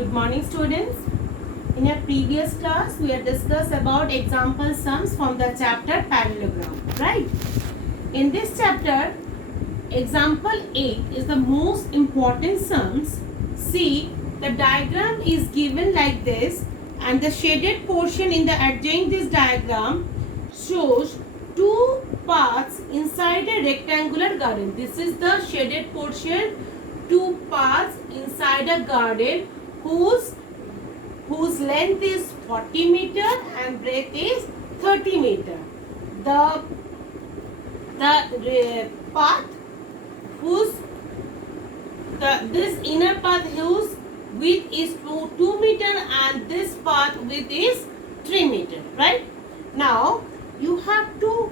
Good morning, students. In a previous class, we had discussed about example sums from the chapter parallelogram, right? In this chapter, example 8 is the most important sums. See, the diagram is given like this, and the shaded portion in the adjoining this diagram shows two paths inside a rectangular garden. This is the shaded portion, two paths inside a garden whose length is 40 meter and breadth is 30 meter. The path whose this inner path whose width is 2 meter and this path width is 3 meter, right? Now you have to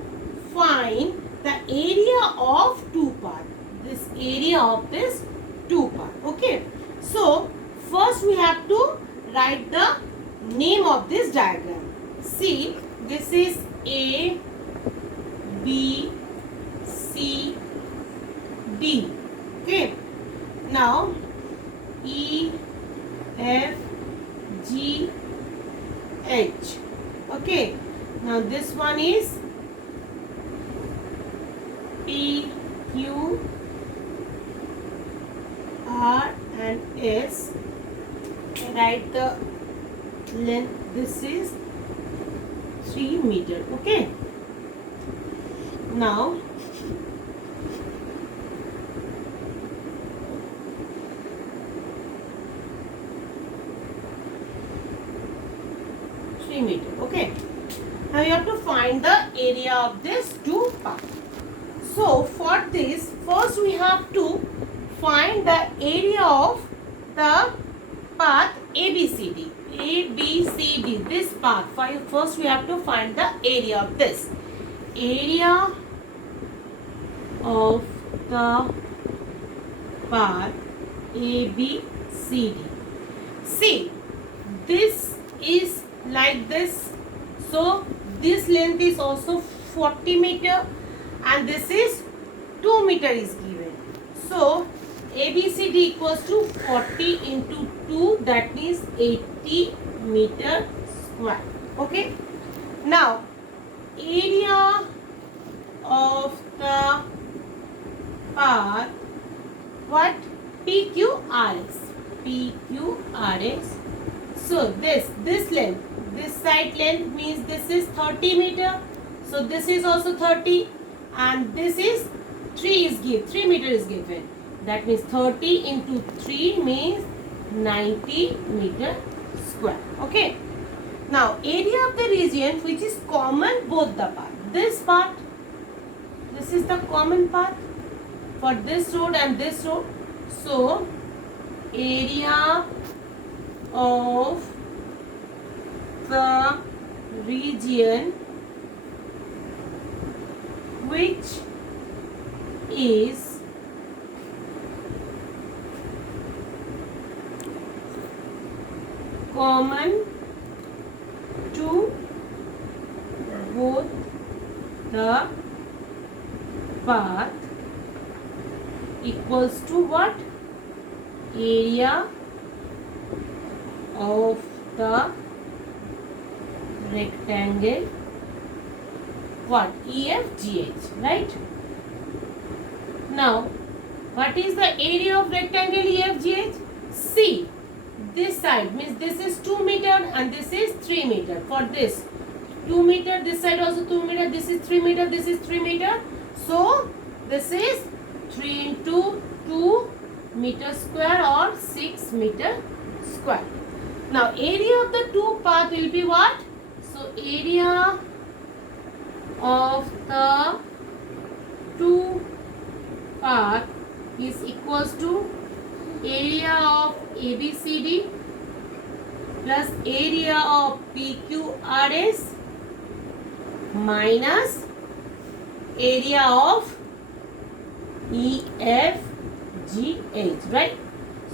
find the area of two path. This area of this two path. Okay. So first we have to write the name of this diagram. See, this is A, B, C, D. Okay. Now E, F, G, H. Okay. Now this one is P, Q, R and S. Write the length. This is 3 meter. Okay. Now meter. Okay. Now you have to find the area of this two path. So for this, first we have to find the area of the path ABCD. ABCD. This path. First we have to find the area of this. Area of the path ABCD. See, this is like this. So this length is also 40 meter and this is 2 meter is given. So ABCD equals to 40 into 2, that means 80 meter square. Okay. Now area of the path, what? PQRS. PQRS. So this length, this side length means this is 30 meter. So this is also 30 and this is 3 meter is given. That means 30 into 3 means 90 meter square. Okay. Now area of the region which is common both the path. This part, this is the common path for this road and this road. So area of the region which is common to both the path equals to what? Area of the rectangle, what? EFGH, right? Now what is the area of rectangle EFGH? See, this side means this is 2 meter and this is 3 meter. For this 2 meter, this side also 2 meter, this is 3 meter, this is 3 meter. So this is 3 into 2 meter square or 6 meter square. Now area of the two path will be what? So area of the two path is equals to area of ABCD plus area of PQRS minus area of EFGH, right?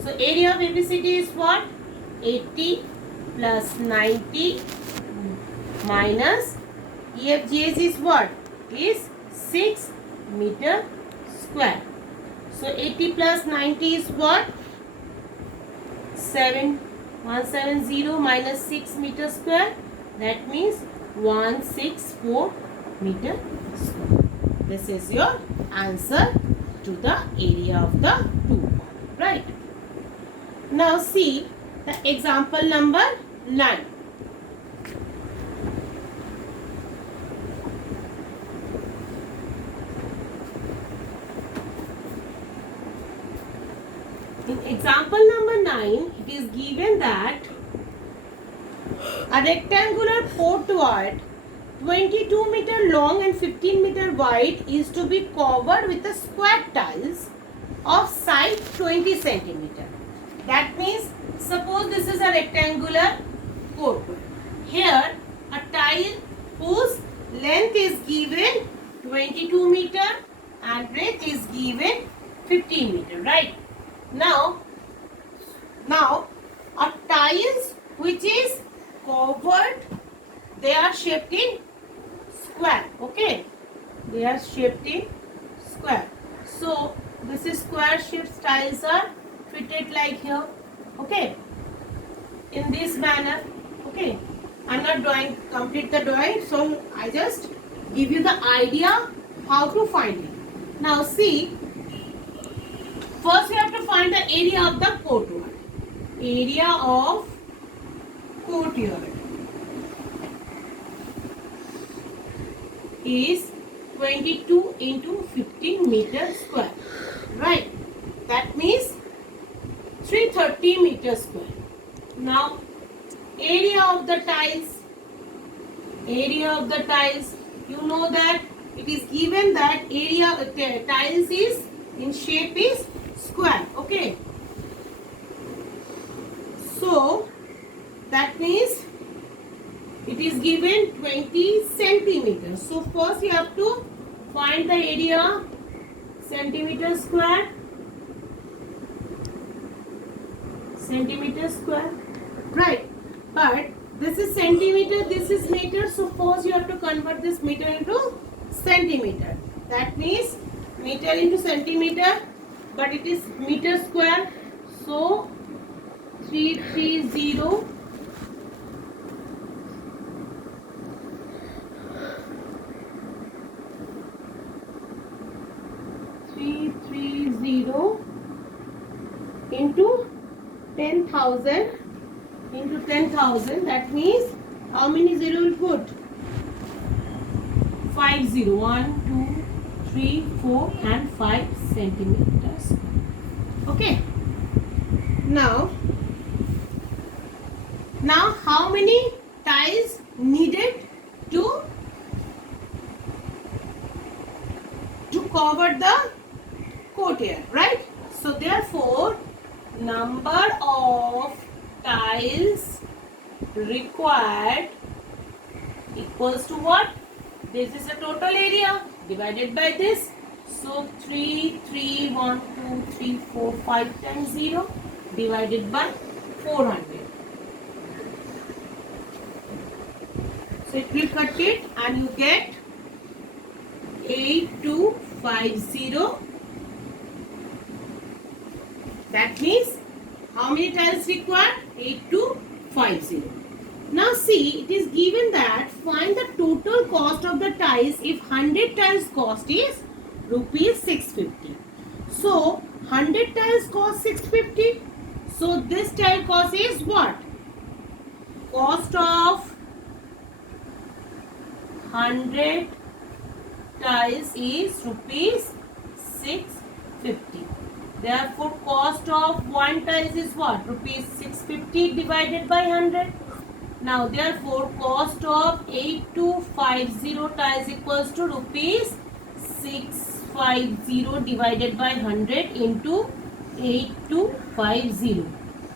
So area of ABCD is what? 80 plus 90 minus EFGH is what? Is 6 meter square. So 80 plus 90 is what? 7 170 minus 6 meter square. That means 164 meter square. This is your answer to the area of the 2 part. Right. Now see the example number 9. In example number 9, it is given that a rectangular courtyard 22 meter long and 15 meter wide is to be covered with a square tiles of side 20 centimeter. That means, suppose this is a rectangular courtyard. Here, a tile whose length is given 22 meter and breadth is given 15 meter, right? Now, a tiles which is covered, they are shaped in square. Okay, they are shaped in square. So this is square shaped tiles are fitted like here. Okay, in this manner. Okay, I'm not complete the drawing, so I just give you the idea how to find it. Now see, first we have to find the area of the courtyard. Area of courtyard is 22 into 15 meter square. Right. That means 330 meter square. Now, area of the tiles. Area of the tiles. You know that it is given that area tiles is in shape is square. Okay. So that means it is given 20 centimeters. So first you have to find the area centimeter square. Centimeter square. Right. But this is centimeter, this is meter. So first you have to convert this meter into centimeter. That means meter into centimeter. But it is meter square. So 330 into 10,000 into 10,000. That means how many zero will put? 5 0. 1, 2, 3, 4 and 5 centimeters. Okay. Now how many tiles needed to cover the courtyard, right? So therefore, number of tiles required equals to what? This is the total area divided by this. So 3, 3, 1, 2, 3, 4, 5 times 0 divided by 400. So it will cut it and you get 8250. That means how many tiles required? 8250. Now see, it is given that find the total cost of the tiles if 100 tiles cost is rupees 650. So 100 tiles cost 650. So this tile cost is what? Cost of 100 tiles is rupees 650. Therefore, cost of one tiles is what? Rupees 650 divided by 100. Now, therefore, cost of 8250 tiles equals to rupees 650 divided by 100 into 8250.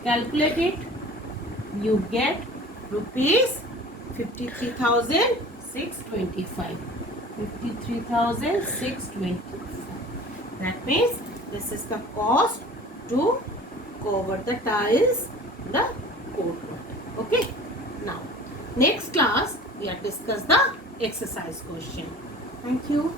Calculate it. You get rupees 53,625. 53,625. That means this is the cost to cover the tiles, the courtyard. Okay. Now, next class we have discussed the exercise question. Thank you.